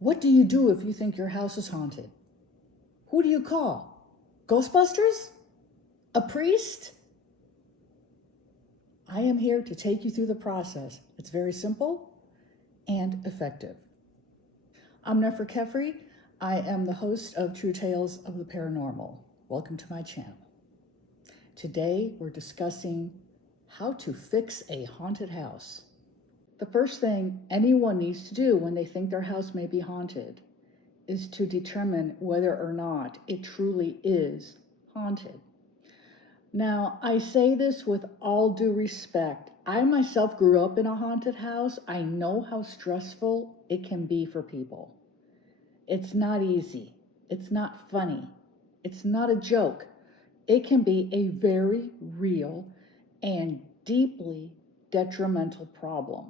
What do you do if you think your house is haunted? Who do you call? Ghostbusters? A priest? I am here to take you through the process. It's very simple and effective. I'm Nefer Kefri. I am the host of True Tales of the Paranormal. Welcome to my channel. Today we're discussing how to fix a haunted house. The first thing anyone needs to do when they think their house may be haunted is to determine whether or not it truly is haunted. Now, I say this with all due respect. I myself grew up in a haunted house. I know how stressful it can be for people. It's not easy. It's not funny. It's not a joke. It can be a very real and deeply detrimental problem.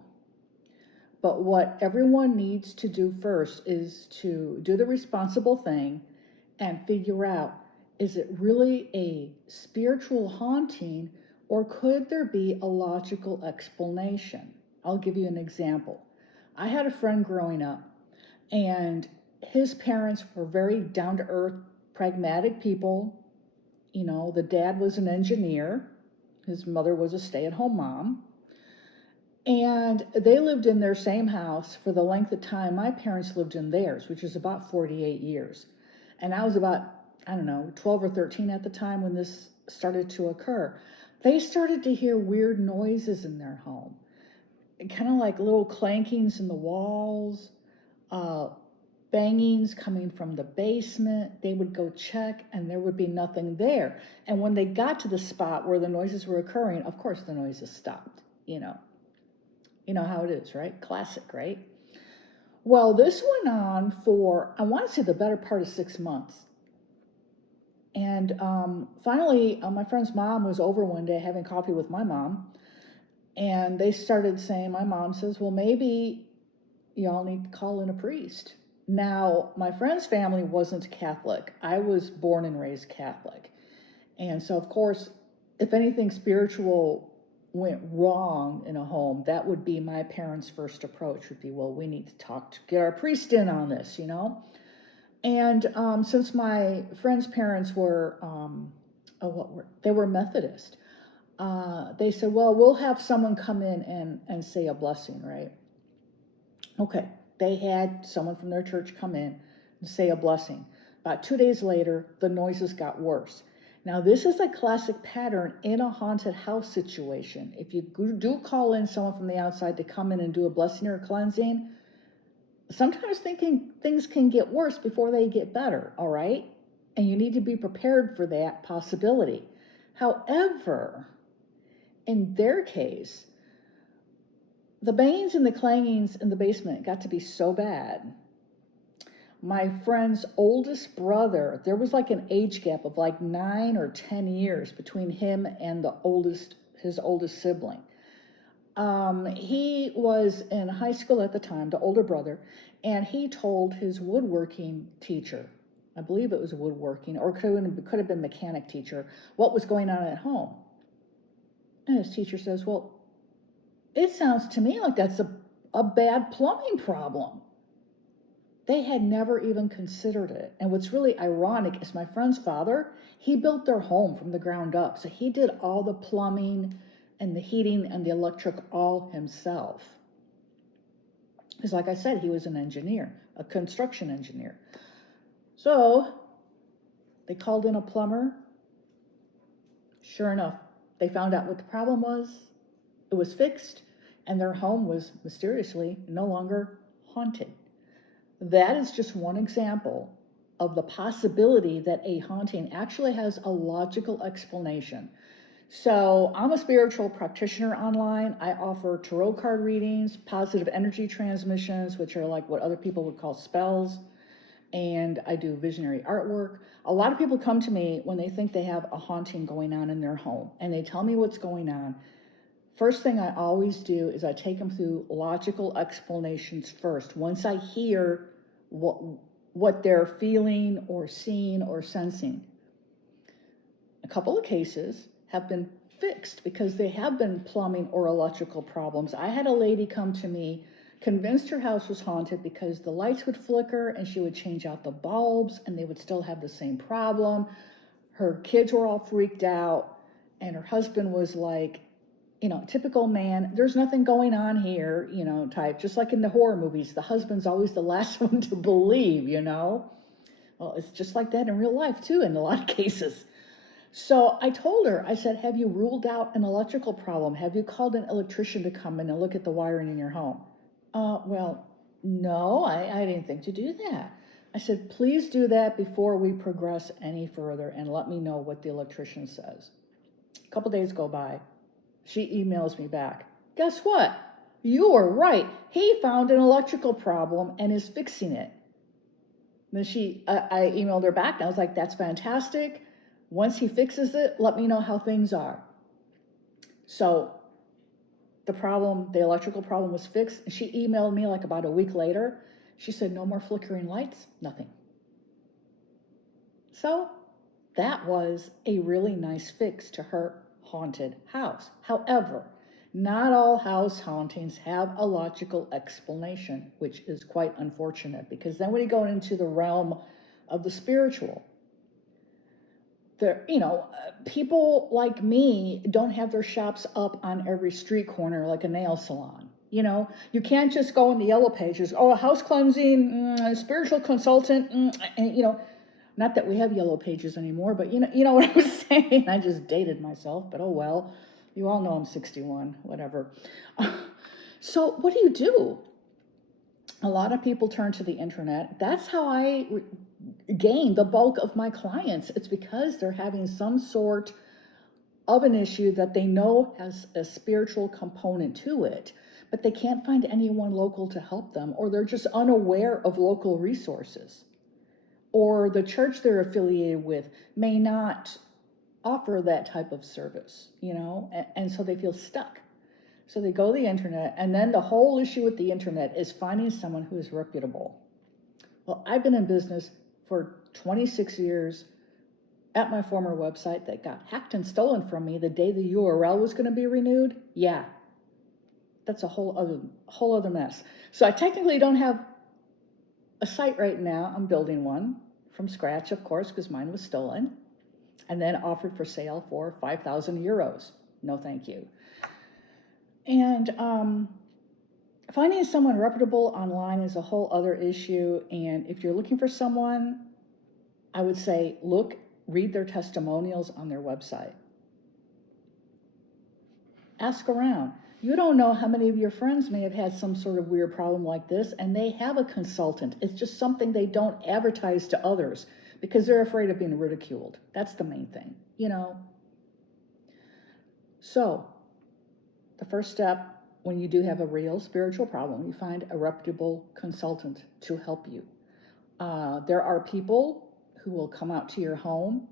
But what everyone needs to do first is to do the responsible thing and figure out, is it really a spiritual haunting, or could there be a logical explanation? I'll give you an example. I had a friend growing up, and his parents were very down-to-earth, pragmatic people. You know, the dad was an engineer. His mother was a stay-at-home mom. And they lived in their same house for the length of time my parents lived in theirs, which is about 48 years. And I was about, 12 or 13 at the time when this started to occur. They started to hear weird noises in their home, kind of like little clankings in the walls, bangings coming from the basement. They would go check and there would be nothing there. And when they got to the spot where the noises were occurring, of course the noises stopped, You know how it is, right? Classic, right? Well, this went on for, I want to say, the better part of 6 months. And finally, my friend's mom was over one day having coffee with my mom. And they started saying, my mom says, well, maybe y'all need to call in a priest. Now, my friend's family wasn't Catholic. I was born and raised Catholic. And so, of course, if anything spiritual went wrong in a home, that would be my parents' first approach, would be, well, we need to get our priest in on this, And since my friend's parents were, they were Methodist, they said, well, we'll have someone come in and say a blessing, right? Okay, they had someone from their church come in and say a blessing. About 2 days later, the noises got worse. Now, this is a classic pattern in a haunted house situation. If you do call in someone from the outside to come in and do a blessing or cleansing, sometimes things can get worse before they get better, all right? And you need to be prepared for that possibility. However, in their case, the bangings and the clangings in the basement got to be so bad. My friend's oldest brother, there was like an age gap of like 9 or 10 years between him and his oldest sibling. He was in high school at the time, the older brother, and he told his woodworking teacher, I believe it was woodworking, or could have been mechanic teacher, what was going on at home. And his teacher says, well, it sounds to me like that's a bad plumbing problem. They had never even considered it. And what's really ironic is my friend's father, he built their home from the ground up. So he did all the plumbing and the heating and the electric all himself. Because like I said, he was an engineer, a construction engineer. So they called in a plumber. Sure enough, they found out what the problem was. It was fixed, and their home was mysteriously no longer haunted. That is just one example of the possibility that a haunting actually has a logical explanation. So I'm a spiritual practitioner online. I offer tarot card readings, positive energy transmissions, which are like what other people would call spells, and I do visionary artwork. A lot of people come to me when they think they have a haunting going on in their home, and they tell me what's going on. First thing I always do is I take them through logical explanations first. Once I hear what they're feeling or seeing or sensing. A couple of cases have been fixed because they have been plumbing or electrical problems. I had a lady come to me convinced her house was haunted because the lights would flicker and she would change out the bulbs and they would still have the same problem. Her kids were all freaked out, and her husband was like, typical man, there's nothing going on here, type, just like in the horror movies. The husband's always the last one to believe, Well, it's just like that in real life too, in a lot of cases. So I told her, I said, have you ruled out an electrical problem? Have you called an electrician to come in and look at the wiring in your home? Well, no, I didn't think to do that. I said, please do that before we progress any further and let me know what the electrician says. A couple days go by. She emails me back. Guess what? You were right. He found an electrical problem and is fixing it. Then I emailed her back and I was like, that's fantastic. Once he fixes it, let me know how things are. So the electrical problem was fixed. And she emailed me like about a week later. She said, no more flickering lights, nothing. So that was a really nice fix to her haunted house. However, not all house hauntings have a logical explanation, which is quite unfortunate, because then when you go into the realm of the spiritual, people like me don't have their shops up on every street corner like a nail salon. You can't just go in the yellow pages, house cleansing, spiritual consultant, and not that we have yellow pages anymore, but you know what I was saying. I just dated myself, but oh well. You all know I'm 61, whatever. So what do? A lot of people turn to the internet. That's how I gain the bulk of my clients. It's because they're having some sort of an issue that they know has a spiritual component to it, but they can't find anyone local to help them, or they're just unaware of local resources. Or the church they're affiliated with may not offer that type of service, and so they feel stuck. So they go to the internet, and then the whole issue with the internet is finding someone who is reputable. Well, I've been in business for 26 years at my former website that got hacked and stolen from me the day the URL was going to be renewed. Yeah, that's a whole other mess. So I technically don't have a site right now. I'm building one from scratch, of course, because mine was stolen, and then offered for sale for 5,000 euros. No, thank you. And finding someone reputable online is a whole other issue. And if you're looking for someone, I would say read their testimonials on their website. Ask around. You don't know how many of your friends may have had some sort of weird problem like this, and they have a consultant. It's just something they don't advertise to others because they're afraid of being ridiculed. That's the main thing, So the first step, when you do have a real spiritual problem, you find a reputable consultant to help you. There are people who will come out to your home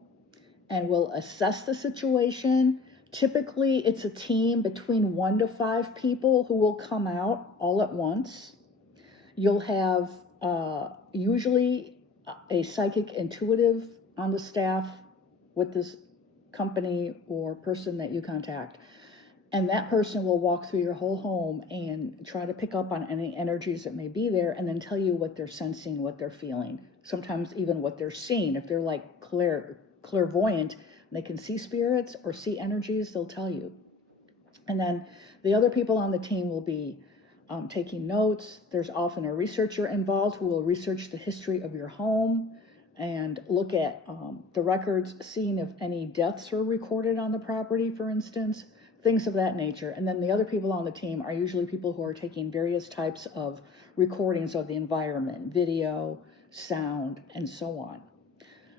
and will assess the situation. Typically, it's a team between 1 to 5 people who will come out all at once. You'll have usually a psychic intuitive on the staff with this company or person that you contact. And that person will walk through your whole home and try to pick up on any energies that may be there, and then tell you what they're sensing, what they're feeling, sometimes even what they're seeing. If they're like clairvoyant, they can see spirits or see energies, they'll tell you. And then the other people on the team will be taking notes. There's often a researcher involved who will research the history of your home and look at the records, seeing if any deaths were recorded on the property, for instance, things of that nature. And then the other people on the team are usually people who are taking various types of recordings of the environment, video, sound, and so on.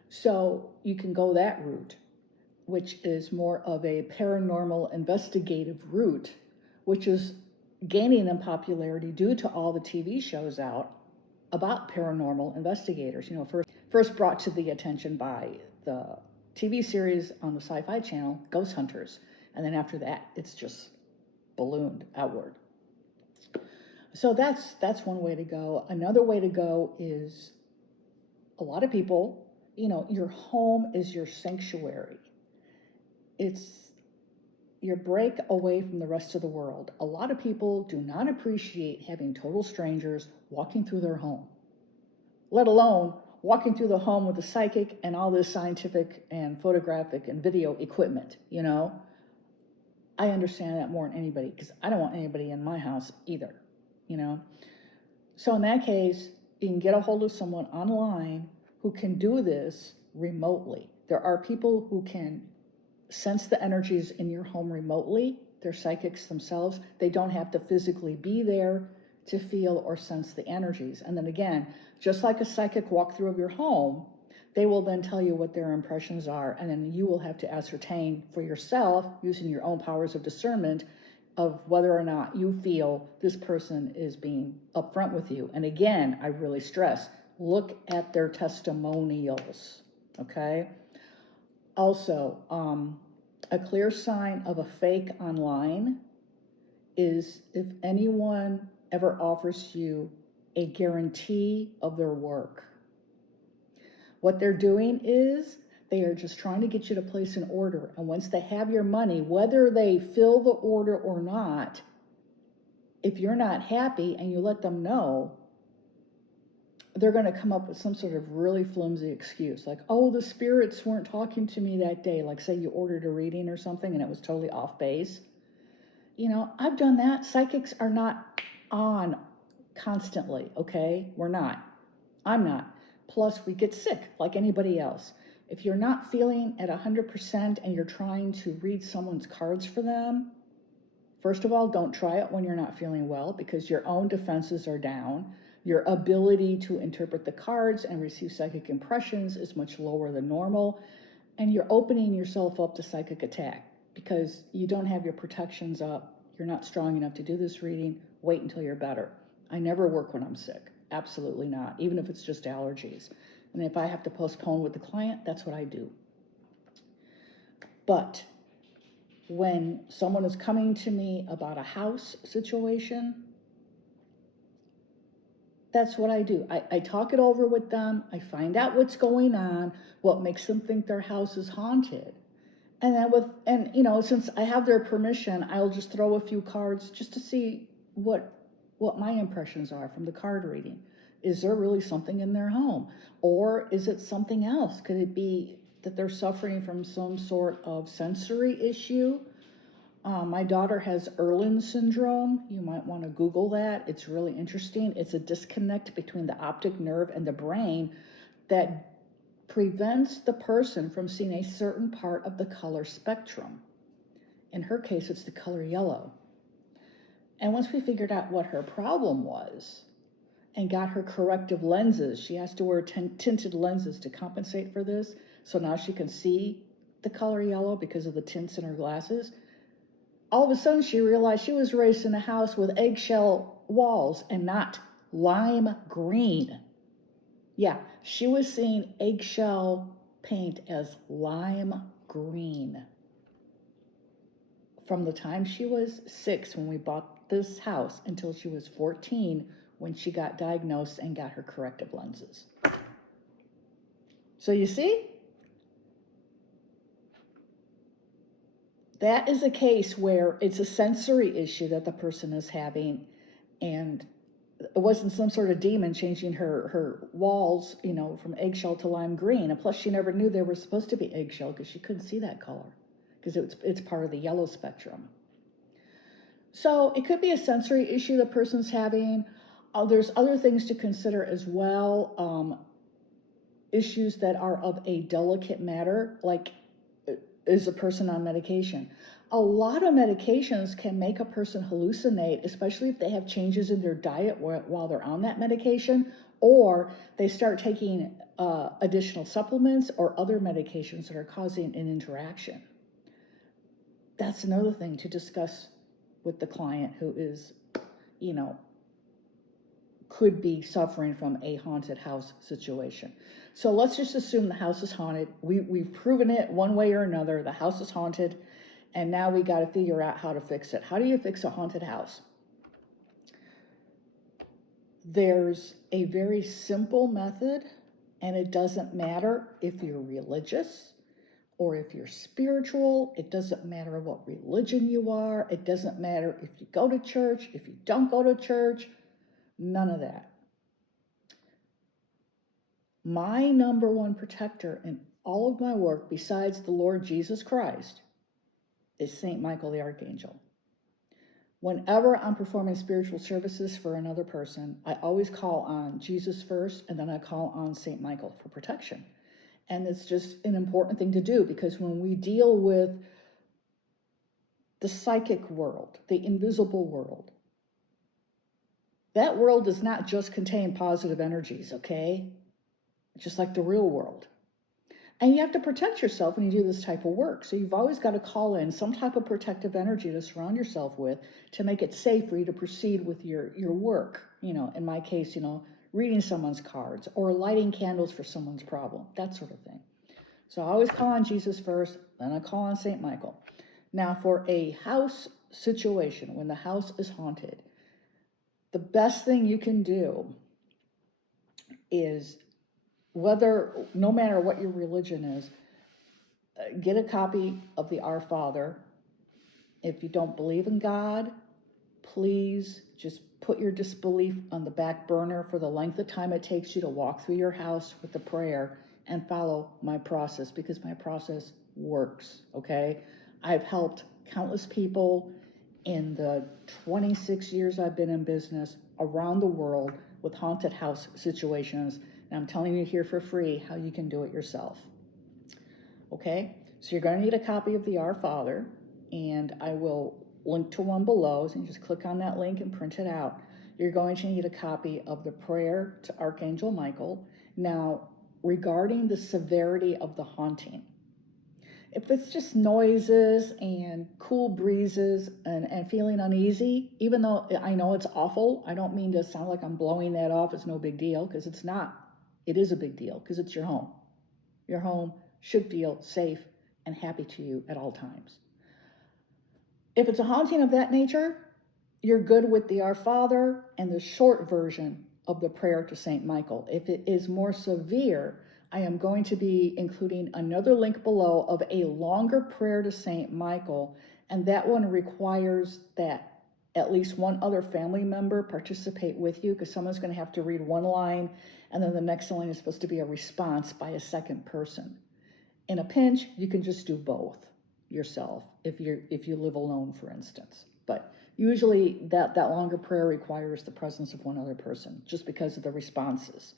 So you can go that route, which is more of a paranormal investigative route, which is gaining in popularity due to all the TV shows out about paranormal investigators. First brought to the attention by the TV series on the Sci-Fi Channel, Ghost Hunters. And then after that, it's just ballooned outward. So that's one way to go. Another way to go is a lot of people, your home is your sanctuary. It's your break away from the rest of the world. A lot of people do not appreciate having total strangers walking through their home, let alone walking through the home with a psychic and all this scientific and photographic and video equipment, you know. I understand that more than anybody, because I don't want anybody in my house either, you know. So in that case, you can get a hold of someone online who can do this remotely. There are people who can sense the energies in your home remotely. They're psychics themselves. They don't have to physically be there to feel or sense the energies. And then again, just like a psychic walkthrough of your home, they will then tell you what their impressions are, and then you will have to ascertain for yourself, using your own powers of discernment, of whether or not you feel this person is being upfront with you. And again, I really stress, look at their testimonials, okay? Also, a clear sign of a fake online is if anyone ever offers you a guarantee of their work. What they're doing is they are just trying to get you to place an order. And once they have your money, whether they fill the order or not, if you're not happy and you let them know, they're going to come up with some sort of really flimsy excuse. Like, oh, the spirits weren't talking to me that day. Like, say you ordered a reading or something and it was totally off base. You know, I've done that. Psychics are not on constantly, okay? We're not. I'm not. Plus, we get sick like anybody else. If you're not feeling at 100% and you're trying to read someone's cards for them, first of all, don't try it when you're not feeling well, because your own defenses are down. Your ability to interpret the cards and receive psychic impressions is much lower than normal. And you're opening yourself up to psychic attack because you don't have your protections up. You're not strong enough to do this reading. Wait until you're better. I never work when I'm sick. Absolutely not, even if it's just allergies. And if I have to postpone with the client, that's what I do. But when someone is coming to me about a house situation, that's what I do. I talk it over with them. I find out what's going on, what makes them think their house is haunted. And then you know, since I have their permission, I'll just throw a few cards just to see what my impressions are from the card reading. Is there really something in their home? Or is it something else? Could it be that they're suffering from some sort of sensory issue? My daughter has Erlin syndrome. You might want to Google that. It's really interesting. It's a disconnect between the optic nerve and the brain that prevents the person from seeing a certain part of the color spectrum. In her case, it's the color yellow. And once we figured out what her problem was and got her corrective lenses, she has to wear tinted lenses to compensate for this. So now she can see the color yellow because of the tints in her glasses. All of a sudden, she realized she was raised in a house with eggshell walls and not lime green. Yeah, she was seeing eggshell paint as lime green. From the time she was 6 when we bought this house until she was 14 when she got diagnosed and got her corrective lenses. So you see? That is a case where it's a sensory issue that the person is having, and it wasn't some sort of demon changing her walls, you know, from eggshell to lime green. And plus, she never knew they were supposed to be eggshell because she couldn't see that color because it's part of the yellow spectrum. So it could be a sensory issue the person's having. There's other things to consider as well. Issues that are of a delicate matter, like is a person on medication. A lot of medications can make a person hallucinate, especially if they have changes in their diet while they're on that medication, or they start taking additional supplements or other medications that are causing an interaction. That's another thing to discuss with the client who is, you know, could be suffering from a haunted house situation. So let's just assume the house is haunted. We've proven it one way or another. The house is haunted, and now we got to figure out how to fix it. How do you fix a haunted house? There's a very simple method, and it doesn't matter if you're religious or if you're spiritual. It doesn't matter what religion you are. It doesn't matter if you go to church, if you don't go to church, none of that. My number one protector in all of my work, besides the Lord Jesus Christ, is St. Michael the Archangel. Whenever I'm performing spiritual services for another person, I always call on Jesus first, and then I call on St. Michael for protection. And it's just an important thing to do, because when we deal with the psychic world, the invisible world, that world does not just contain positive energies, okay? Just like the real world. And you have to protect yourself when you do this type of work. So you've always got to call in some type of protective energy to surround yourself with to make it safe for you to proceed with your work. In my case, reading someone's cards or lighting candles for someone's problem, that sort of thing. So I always call on Jesus first, then I call on St. Michael. Now, for a house situation, when the house is haunted, the best thing you can do is, no matter what your religion is, get a copy of the Our Father. If you don't believe in God, please just put your disbelief on the back burner for the length of time it takes you to walk through your house with the prayer and follow my process, because my process works, okay? I've helped countless people in the 26 years I've been in business around the world with haunted house situations, and I'm telling you here for free how you can do it yourself. Okay, so you're going to need a copy of the Our Father, and I will link to one below, so you just click on that link and print it out. You're going to need a copy of the prayer to Archangel Michael. Now, regarding the severity of the haunting, if it's just noises and cool breezes and feeling uneasy, even though I know it's awful, I don't mean to sound like I'm blowing that off, it's no big deal, because it's not. It is a big deal, because it's your home. Your home should feel safe and happy to you at all times. If it's a haunting of that nature, you're good with the Our Father and the short version of the prayer to St. Michael. If it is more severe, I am going to be including another link below of a longer prayer to St. Michael, and that one requires that at least one other family member participate with you, because someone's going to have to read one line, and then the next line is supposed to be a response by a second person. In a pinch, you can just do both yourself if you live alone, for instance. But usually that longer prayer requires the presence of one other person, just because of the responses.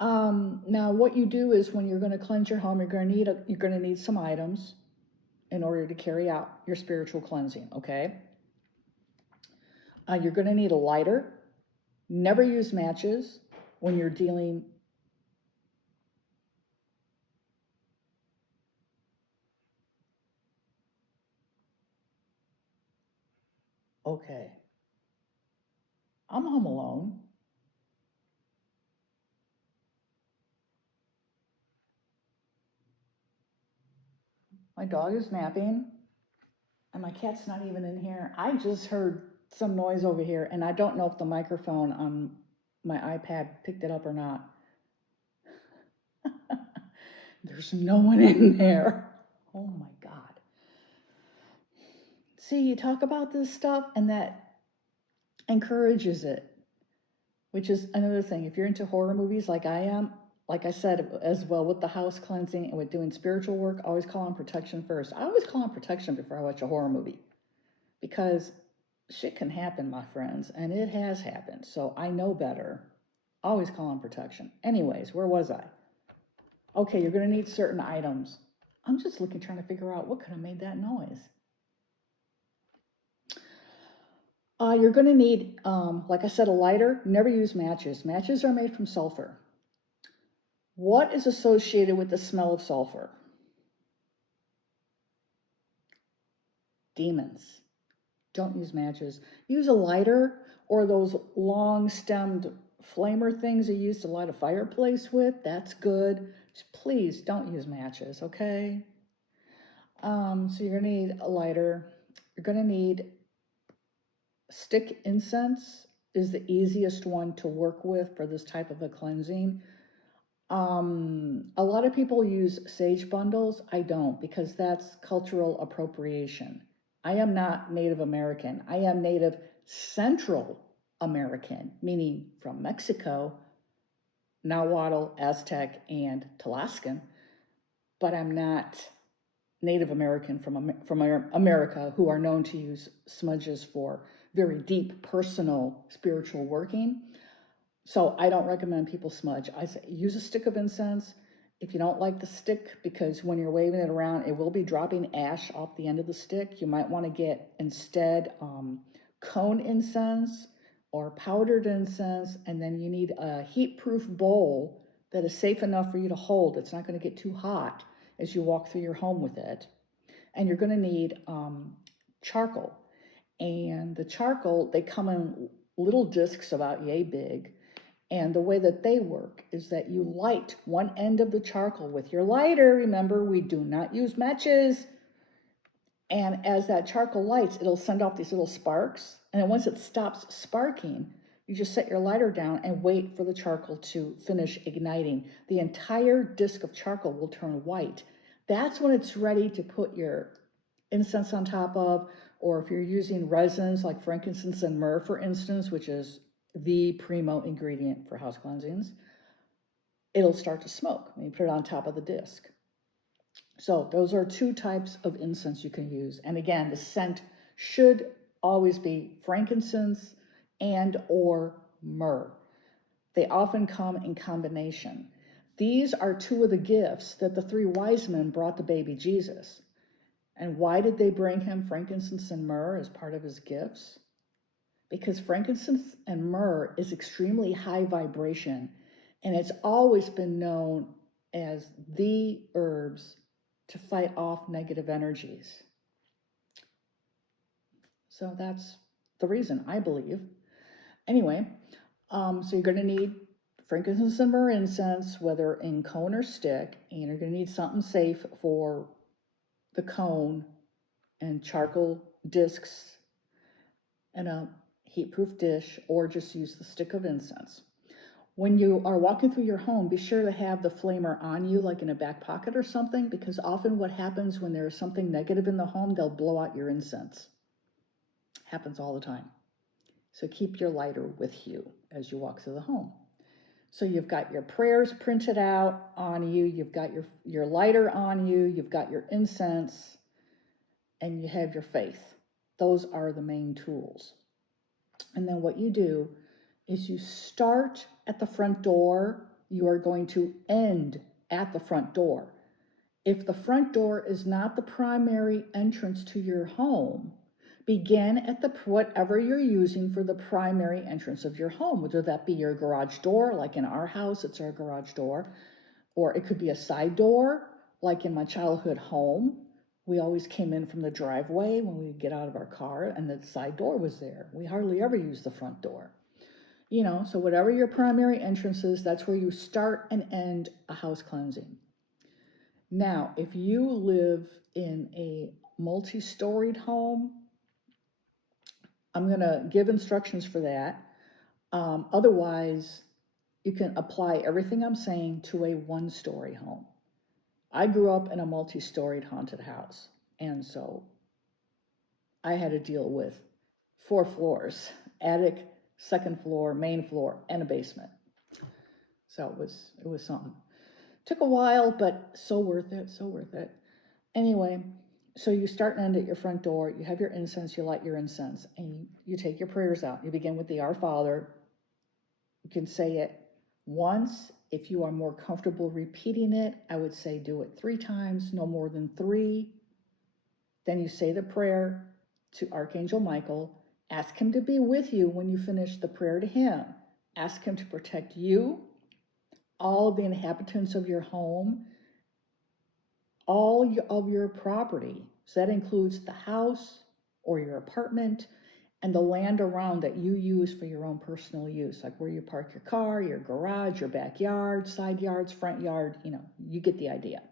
Now, what you do is, when you're going to cleanse your home, you're going to need some items in order to carry out your spiritual cleansing. Okay. You're going to need a lighter. Never use matches when you're dealing. Okay. I'm home alone. My dog is napping, and my cat's not even in here. I just heard some noise over here, and I don't know if the microphone on my iPad picked it up or not. There's no one in there. Oh my God. See, you talk about this stuff, and that encourages it, which is another thing. If you're into horror movies like I am, like I said, as well, with the house cleansing and with doing spiritual work, I always call on protection first. I always call on protection before I watch a horror movie, because shit can happen, my friends, and it has happened. So I know better. Always call on protection. Anyways, where was I? Okay, you're going to need certain items. I'm just trying to figure out what could have made that noise. You're going to need, like I said, a lighter. Never use matches. Matches are made from sulfur. What is associated with the smell of sulfur? Demons. Don't use matches. Use a lighter, or those long-stemmed flamer things you use to light a fireplace with. That's good. Just please don't use matches, okay? So you're going to need a lighter. You're going to need stick incense is the easiest one to work with for this type of a cleansing. A lot of people use sage bundles. I don't, because that's cultural appropriation. I am not Native American. I am Native Central American, meaning from Mexico, Nahuatl, Aztec, and Talascan, but I'm not Native American from America, who are known to use smudges for very deep personal spiritual working. So I don't recommend people smudge. I say use a stick of incense. If you don't like the stick, because when you're waving it around, it will be dropping ash off the end of the stick, you might want to get instead cone incense or powdered incense, and then you need a heat-proof bowl that is safe enough for you to hold. It's not going to get too hot as you walk through your home with it. And you're going to need charcoal. And the charcoal, they come in little discs about yay big. And the way that they work is that you light one end of the charcoal with your lighter. Remember, we do not use matches. And as that charcoal lights, it'll send off these little sparks. And then once it stops sparking, you just set your lighter down and wait for the charcoal to finish igniting. The entire disc of charcoal will turn white. That's when it's ready to put your incense on top of, or if you're using resins like frankincense and myrrh, for instance, which is the primo ingredient for house cleansings, it'll start to smoke when you put it on top of the disc. So those are two types of incense you can use. And again, the scent should always be frankincense and or myrrh. They often come in combination. These are two of the gifts that the three wise men brought the baby Jesus. And why did they bring him frankincense and myrrh as part of his gifts? Because frankincense and myrrh is extremely high vibration, and it's always been known as the herbs to fight off negative energies. So that's the reason, I believe. Anyway, so you're going to need frankincense and myrrh incense, whether in cone or stick, and you're going to need something safe for the cone and charcoal discs and a heat-proof dish, or just use the stick of incense. When you are walking through your home, be sure to have the flamer on you, like in a back pocket or something, because often what happens when there's something negative in the home, they'll blow out your incense. Happens all the time. So keep your lighter with you as you walk through the home. So you've got your prayers printed out on you, you've got your lighter on you, you've got your incense, and you have your faith. Those are the main tools. And then what you do is you start at the front door, you are going to end at the front door. If the front door is not the primary entrance to your home, begin at whatever you're using for the primary entrance of your home, whether that be your garage door, like in our house, it's our garage door, or it could be a side door, like in my childhood home. We always came in from the driveway when we would get out of our car, and the side door was there. We hardly ever used the front door. So whatever your primary entrance is, that's where you start and end a house cleansing. Now, if you live in a multi-storied home, I'm going to give instructions for that. Otherwise, you can apply everything I'm saying to a one-story home. I grew up in a multi-storied haunted house, and so I had to deal with 4 floors, attic, second floor, main floor, and a basement. So it was something. Took a while, but so worth it, so worth it. Anyway, so you start and end at your front door, you have your incense, you light your incense, and you take your prayers out. You begin with the Our Father. You can say it once. If you are more comfortable repeating it, I would say do it 3 times, no more than 3. Then you say the prayer to Archangel Michael. Ask him to be with you when you finish the prayer to him. Ask him to protect you, all of the inhabitants of your home, all of your property. So that includes the house or your apartment and the land around that you use for your own personal use, like where you park your car, your garage, your backyard, side yards, front yard, you get the idea.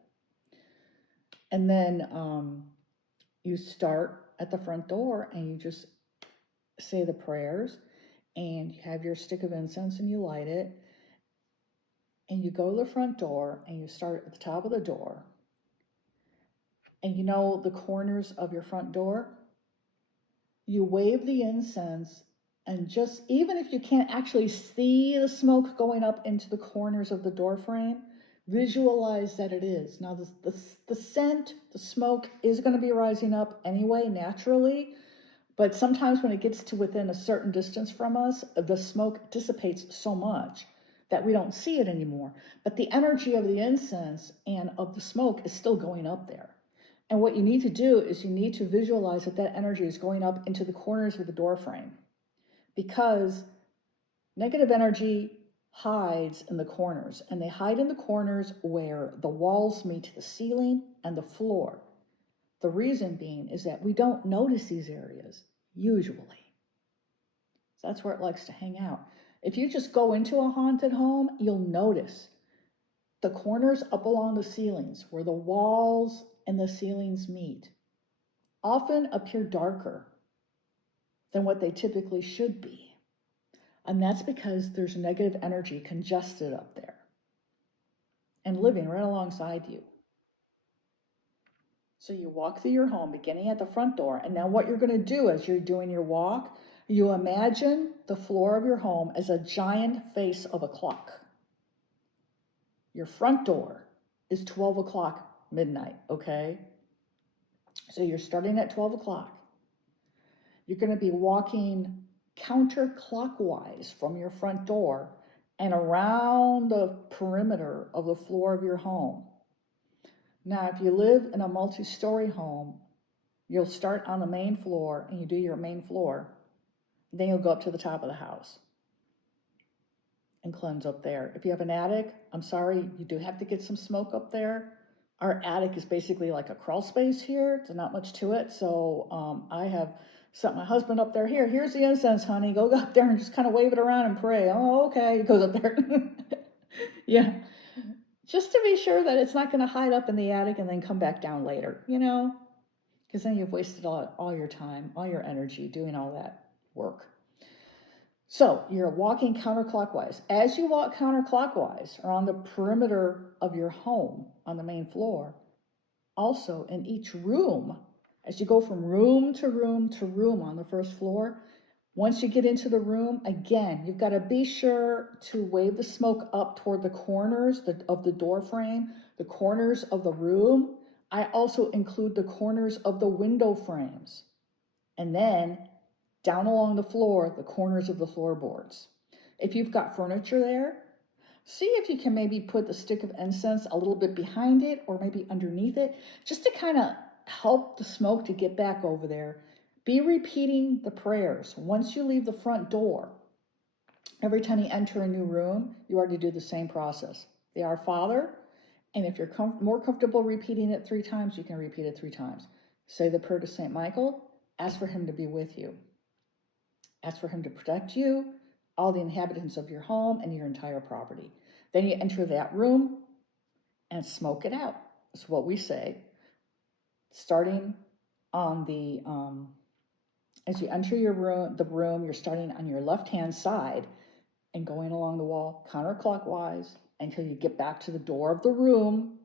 And then you start at the front door and you just say the prayers, and you have your stick of incense and you light it, and you go to the front door and you start at the top of the door, and you know the corners of your front door, you wave the incense, and just, even if you can't actually see the smoke going up into the corners of the door frame, visualize that it is. Now the scent, the smoke is going to be rising up anyway, naturally, but sometimes when it gets to within a certain distance from us, the smoke dissipates so much that we don't see it anymore. But the energy of the incense and of the smoke is still going up there. And what you need to do is you need to visualize that that energy is going up into the corners of the door frame, because negative energy hides in the corners, and they hide in the corners where the walls meet the ceiling and the floor. The reason being is that we don't notice these areas usually. So that's where it likes to hang out. If you just go into a haunted home, you'll notice the corners up along the ceilings where the walls and the ceilings meet often appear darker than what they typically should be. And that's because there's negative energy congested up there and living right alongside you. So you walk through your home beginning at the front door, and now what you're going to do as you're doing your walk, you imagine the floor of your home as a giant face of a clock. Your front door is 12 o'clock midnight, okay? So you're starting at 12 o'clock. You're going to be walking counterclockwise from your front door and around the perimeter of the floor of your home. Now, if you live in a multi-story home, you'll start on the main floor and you do your main floor. Then you'll go up to the top of the house and cleanse up there. If you have an attic, I'm sorry, you do have to get some smoke up there. Our attic is basically like a crawl space here. There's not much to it. So I have set my husband up there. Here's the incense, honey. Go up there and just kind of wave it around and pray. Oh, okay. He goes up there. Yeah. Just to be sure that it's not going to hide up in the attic and then come back down later, you know? Because then you've wasted all your time, all your energy doing all that work. So you're walking counterclockwise. As you walk counterclockwise around the perimeter of your home on the main floor, also in each room, as you go from room to room to room on the first floor, once you get into the room, again, you've got to be sure to wave the smoke up toward the corners of the door frame, the corners of the room. I also include the corners of the window frames. And then down along the floor, the corners of the floorboards. If you've got furniture there, see if you can maybe put the stick of incense a little bit behind it or maybe underneath it, just to kind of help the smoke to get back over there. Be repeating the prayers. Once you leave the front door, every time you enter a new room, you are to do the same process. The Our Father, and if you're more comfortable repeating it 3 times, you can repeat it 3 times. Say the prayer to St. Michael, ask for him to be with you. Ask for him to protect you, all the inhabitants of your home, and your entire property. Then you enter that room and smoke it out. That's what we say. Starting on the, as you enter the room, you're starting on your left-hand side and going along the wall counterclockwise until you get back to the door of the room,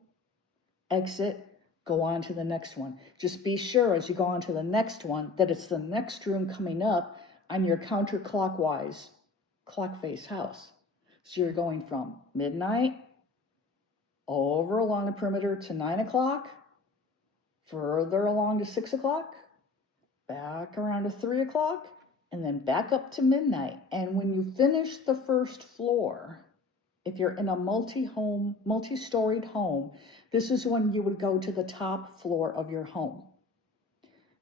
exit, go on to the next one. Just be sure as you go on to the next one that it's the next room coming up on your counterclockwise clock face house. So you're going from midnight over along the perimeter to 9 o'clock, further along to 6 o'clock, back around to 3 o'clock, and then back up to midnight. And when you finish the first floor, if you're in a multi-storied home, this is when you would go to the top floor of your home.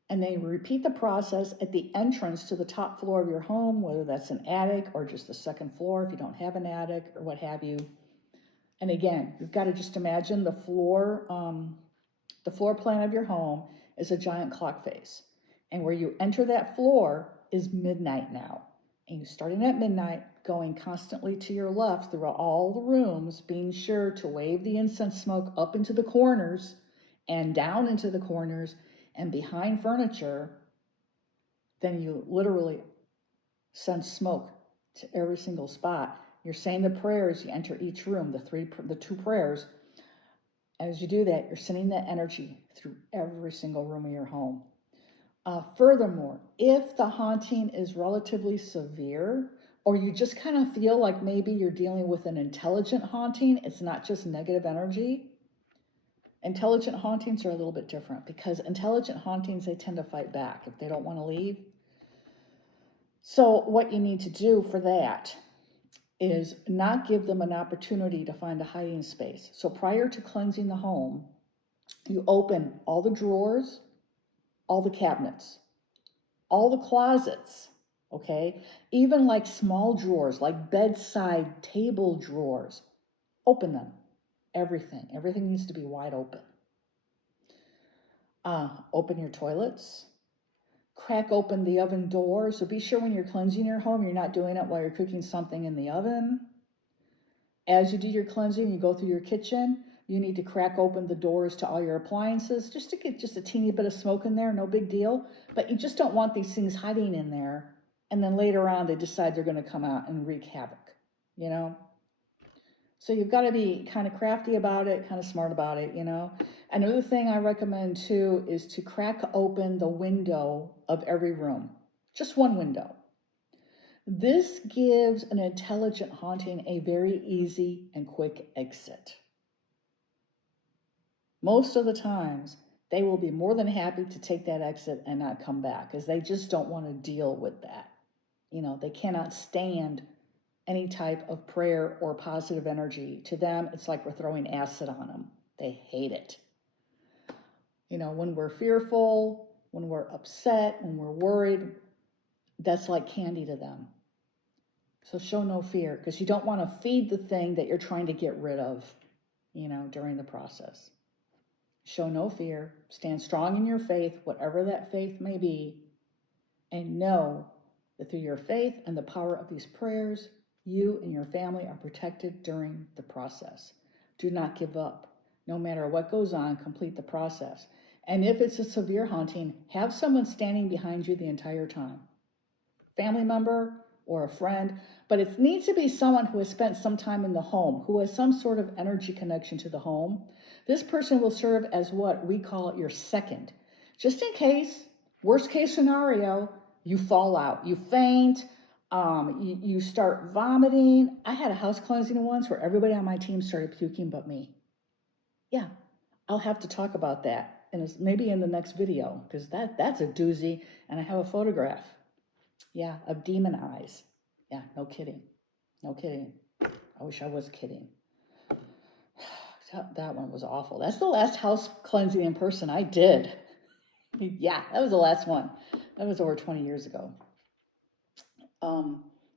And then you repeat the process at the entrance to the top floor of your home, whether that's an attic or just the second floor if you don't have an attic or what have you. And again, you've got to just imagine the floor plan of your home is a giant clock face. And where you enter that floor is midnight now. And you're starting at midnight, going constantly to your left through all the rooms, being sure to wave the incense smoke up into the corners and down into the corners and behind furniture. Then you literally send smoke to every single spot. you're saying the prayers, you enter each room, the two prayers. As you do that, you're sending that energy through every single room of your home. Furthermore, if the haunting is relatively severe, or you just kind of feel like maybe you're dealing with an intelligent haunting, it's not just negative energy. Intelligent hauntings are a little bit different, because intelligent hauntings, they tend to fight back if they don't want to leave. So what you need to do for that is not give them an opportunity to find a hiding space. So prior to cleansing the home, you open all the drawers, all the cabinets, all the closets, okay? Even like small drawers, like bedside table drawers, open them. Everything needs to be wide open. Open your toilets, crack open the oven door. So be sure when you're cleansing your home, you're not doing it while you're cooking something in the oven. As you do your cleansing, you go through your kitchen, you need to crack open the doors to all your appliances just to get just a teeny bit of smoke in there, no big deal. But you just don't want these things hiding in there, and then later on they decide they're going to come out and wreak havoc, you know? So you've got to be kind of crafty about it, kind of smart about it, you know? Another thing I recommend too is to crack open the window of every room, just one window. This gives an intelligent haunting a very easy and quick exit. Most of the times, they will be more than happy to take that exit and not come back, because they just don't want to deal with that. You know, they cannot stand any type of prayer or positive energy. To them, it's like we're throwing acid on them. They hate it. You know, when we're fearful, when we're upset, when we're worried, that's like candy to them. So show no fear, because you don't want to feed the thing that you're trying to get rid of, you know, during the process. Show no fear, stand strong in your faith, whatever that faith may be, and know that through your faith and the power of these prayers, you and your family are protected during the process. Do not give up. No matter what goes on, complete the process. And if it's a severe haunting, have someone standing behind you the entire time. Family member or a friend, but it needs to be someone who has spent some time in the home, who has some sort of energy connection to the home. This person will serve as what we call your second. Just in case, worst case scenario, you fall out, you faint, you start vomiting. I had a house cleansing once where everybody on my team started puking but me. Yeah, I'll have to talk about that, and maybe in the next video, because that's a doozy, and I have a photograph. Yeah, of demon eyes. Yeah, no kidding. No kidding. I wish I was kidding. That one was awful. That's the last house cleansing in person I did. Yeah, that was the last one. That was over 20 years ago.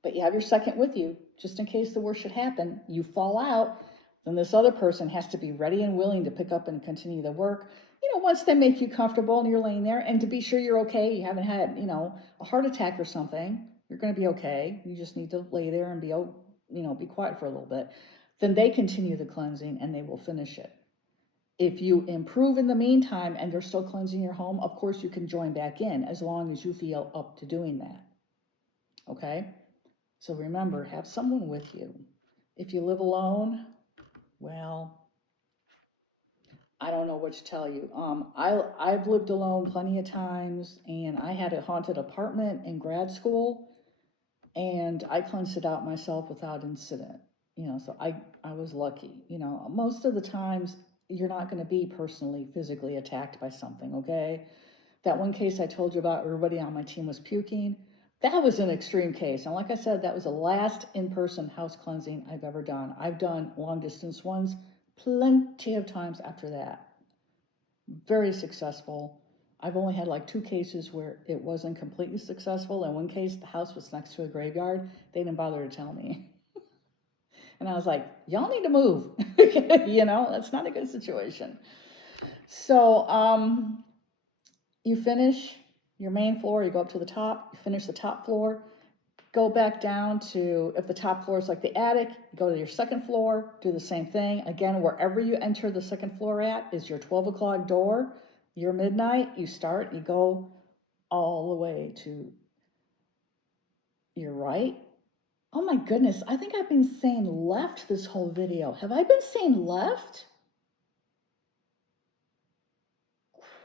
But you have your second with you, just in case the worst should happen. You fall out, then this other person has to be ready and willing to pick up and continue the work. You know, once they make you comfortable and you're laying there, and to be sure you're okay, you haven't had, you know, a heart attack or something, you're going to be okay. You just need to lay there and be, you know, be quiet for a little bit. Then they continue the cleansing and they will finish it. If you improve in the meantime and they're still cleansing your home, of course you can join back in as long as you feel up to doing that. Okay? So remember, have someone with you. If you live alone, well, I don't know what to tell you. I've lived alone plenty of times, and I had a haunted apartment in grad school, and I cleansed it out myself without incident. You know, so I was lucky. You know, most of the times you're not going to be personally, physically attacked by something, okay? That one case I told you about, everybody on my team was puking. That was an extreme case. And like I said, that was the last in-person house cleansing I've ever done. I've done long-distance ones plenty of times after that. Very successful. I've only had like 2 cases where it wasn't completely successful. In one case, the house was next to a graveyard. They didn't bother to tell me. And I was like, y'all need to move. You know, that's not a good situation. So, you finish your main floor, you go up to the top, you finish the top floor, go back down to, if the top floor is like the attic, you go to your second floor, do the same thing. Again, wherever you enter the second floor at is your 12 o'clock door, your midnight, you start, you go all the way to your right, Oh my goodness, I think I've been saying left this whole video. Have I been saying left?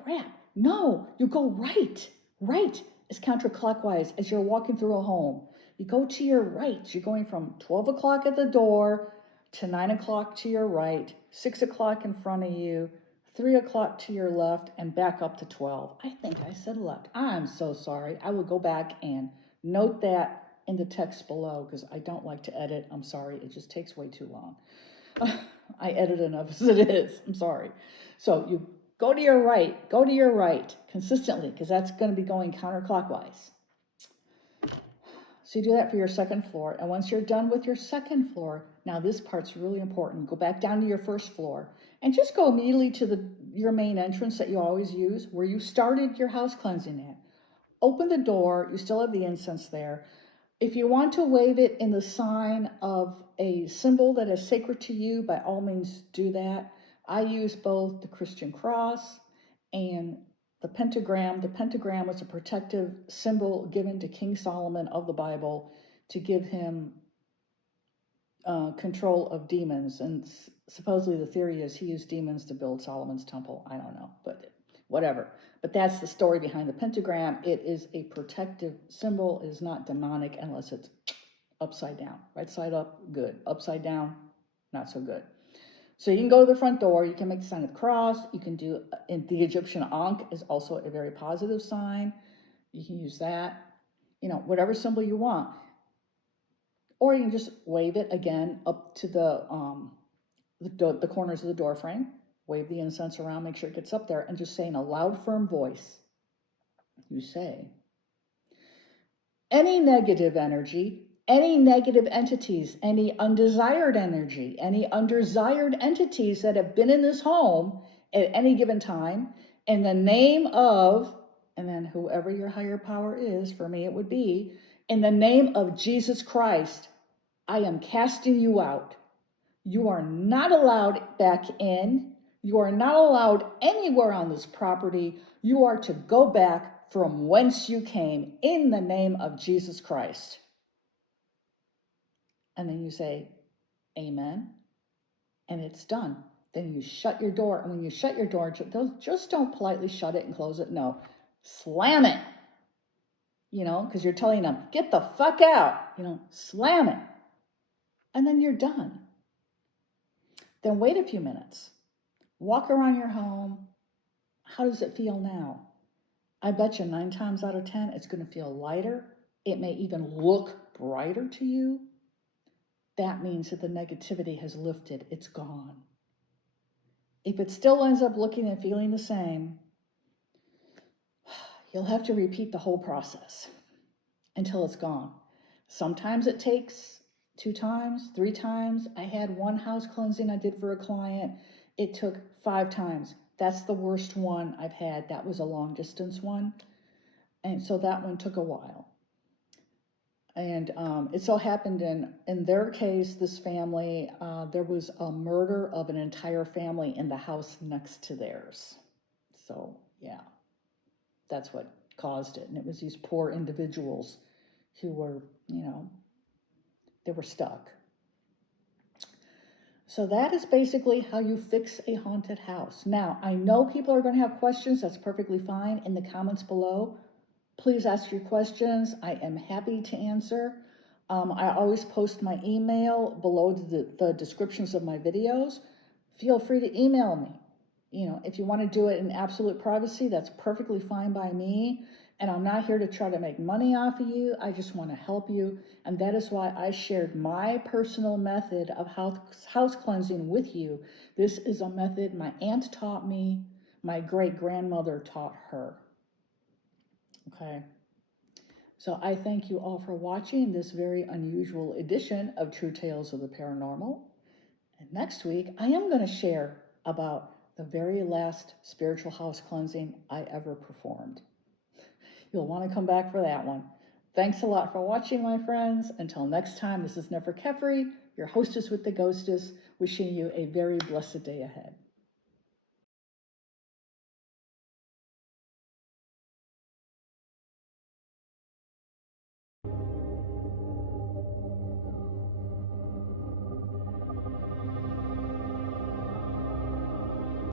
Crap. No, you go right. Right is counterclockwise as you're walking through a home. You go to your right. You're going from 12 o'clock at the door to 9 o'clock to your right, 6 o'clock in front of you, 3 o'clock to your left, and back up to 12. I think I said left. I'm so sorry. I will go back and note that in the text below because I don't like to edit. I'm sorry. It just takes way too long. I edit enough as it is. I'm sorry. So you go to your right consistently because that's going to be going counterclockwise. So you do that for your second floor. And once you're done with your second floor, now this part's really important. Go back down to your first floor and just go immediately to your main entrance that you always use where you started your house cleansing at. Open the door. You still have the incense there. If you want to wave it in the sign of a symbol that is sacred to you, by all means do that. I use both the Christian cross and the pentagram. The pentagram was a protective symbol given to King Solomon of the Bible to give him control of demons. And supposedly the theory is he used demons to build Solomon's temple. I don't know, but whatever. But that's the story behind the pentagram. It is a protective symbol. It is not demonic unless it's upside down. Right side up, good. Upside down, not so good. So you can go to the front door. You can make the sign of the cross. You can do, in the Egyptian Ankh is also a very positive sign. You can use that, whatever symbol you want. Or you can just wave it again up to the corners of the door frame. Wave the incense around, make sure it gets up there, and just say in a loud, firm voice, you say, any negative energy, any negative entities, any undesired energy, any undesired entities that have been in this home at any given time, in the name of, and then whoever your higher power is, for me it would be, in the name of Jesus Christ, I am casting you out. You are not allowed back in. You are not allowed anywhere on this property. You are to go back from whence you came in the name of Jesus Christ. And then you say, amen. And it's done. Then you shut your door. And when you shut your door, just don't politely shut it and close it. No, slam it. Because you're telling them, get the fuck out. Slam it. And then you're done. Then wait a few minutes. Walk around your home. How does it feel now? I bet you 9 times out of 10, it's going to feel lighter. It may even look brighter to you. That means that the negativity has lifted. It's gone. If it still ends up looking and feeling the same, you'll have to repeat the whole process until it's gone. Sometimes it takes 2 times, 3 times. I had one house cleansing I did for a client. It took 5 times. That's the worst one I've had. That was a long distance one. And so that one took a while. And it so happened in their case, this family, there was a murder of an entire family in the house next to theirs. So yeah, that's what caused it. And it was these poor individuals who were, they were stuck. So that is basically how you fix a haunted house. Now, I know people are going to have questions. That's perfectly fine. In the comments below, please ask your questions. I am happy to answer. I always post my email below the descriptions of my videos. Feel free to email me. If you want to do it in absolute privacy, that's perfectly fine by me. And I'm not here to try to make money off of you. I just want to help you. And that is why I shared my personal method of house cleansing with you. This is a method my aunt taught me. My great-grandmother taught her. Okay. So I thank you all for watching this very unusual edition of True Tales of the Paranormal. And next week, I am going to share about the very last spiritual house cleansing I ever performed. You'll want to come back for that one. Thanks a lot for watching, my friends. Until next time, this is Nefer Kefri, your hostess with the ghostess, wishing you a very blessed day ahead.